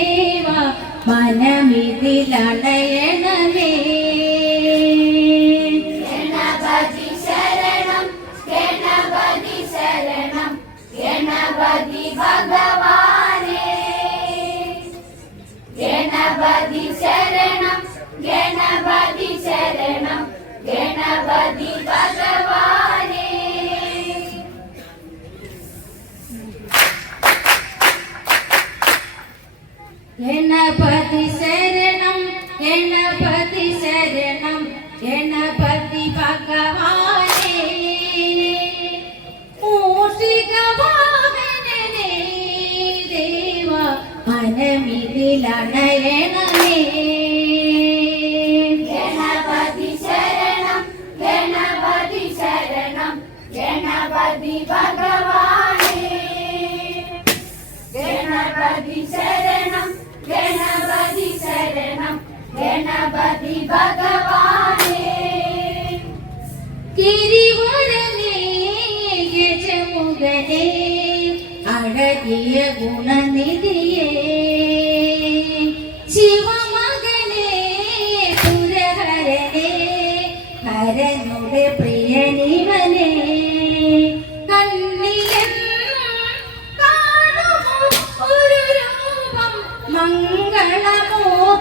ദേവ മനമിതിലണയണമേ മനമിതിലണയണമേ ഗണപതി ശരണം ഗണപതി ശരണം ഗണപതി ഭഗവാനേ. ഗണപതി ശരണം ഗണപതി ശരണം ഗണപതി ഭഗവാനേ. ഗിരിവരനേ ഗജമുഖനേ അഴകിയ ഗുണനിധിയേ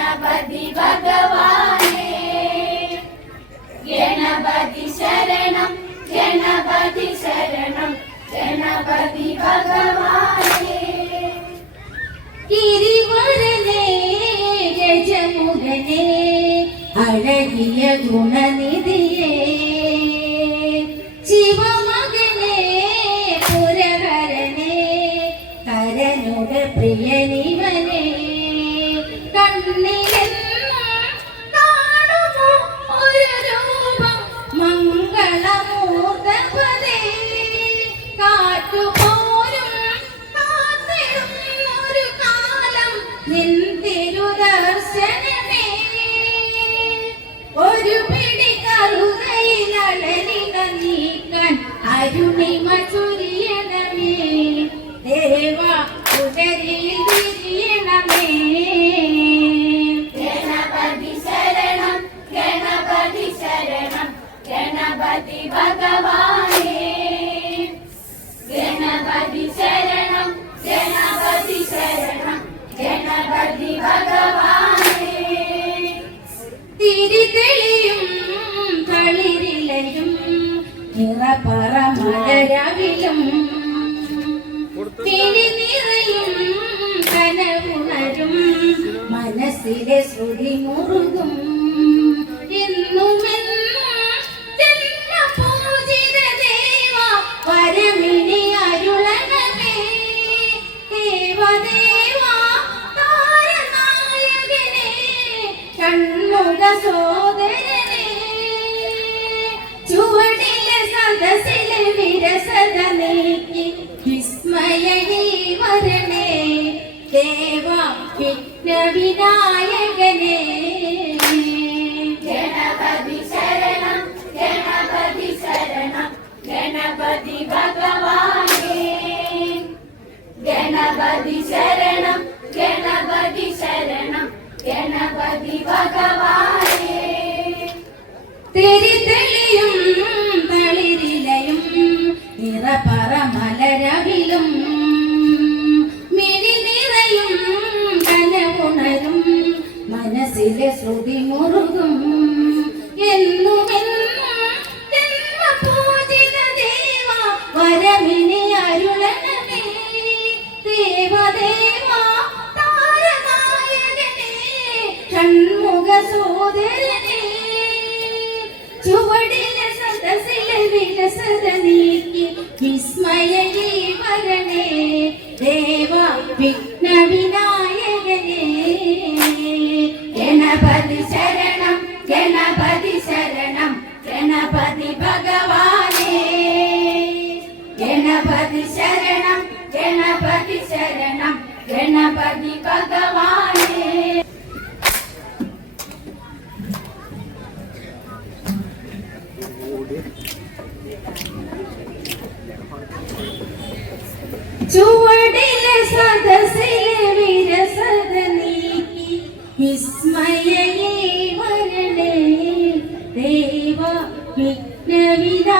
ഗണപതി ഭഗവാനേ. ഗണപതി ശരണം ഗണപതി ശരണം ഗണപതി ഭഗവാനേ. ഗിരിവരനേ ഗജമുഖനേ അഴകിയ ഗുണനിധിയേ. ശിവമകനേ പുരഹരനേ കരനുട പ്രിയനിവനേ. മംഗളമൂർത്തപദേ. കനവുണരും. മനസ്സിലെ ശ്രുതി മുറുകും. എന്നുമെന്നും ജന്മപൂജിത സദസ്സിലെ വിരസത നീക്കി വിസ്മയനീ വരണേ ദേവ വിഘ്നവിനായകനേ ഗണപതി ശരണം ഗണപതി ശരണം ഗണപതി ഭഗവാനേ. ഗണപതി ശരണം ഗണപതി ശരണം ഗണപതി ഭഗവാനേ വരമിനി അരുളനമേ ദേവദേവ താരനായകനേ. ഷൺമുഖ സോദരനേ. ചുവടിലെ സദസ്സിലെ വികസത നീക്കി വിസ്മയനീ വരണേ. ദേവ വിഘ്ന ഗണപതി ശരണം ഗണപതി ശരണം ഗണപതി ഭഗവാനേ. ചുവടിലെ സദസ്സിലെ വിരസത നീക്കി വിസ്മയേ വരണേ ദേവ വിഘ്നവിദാ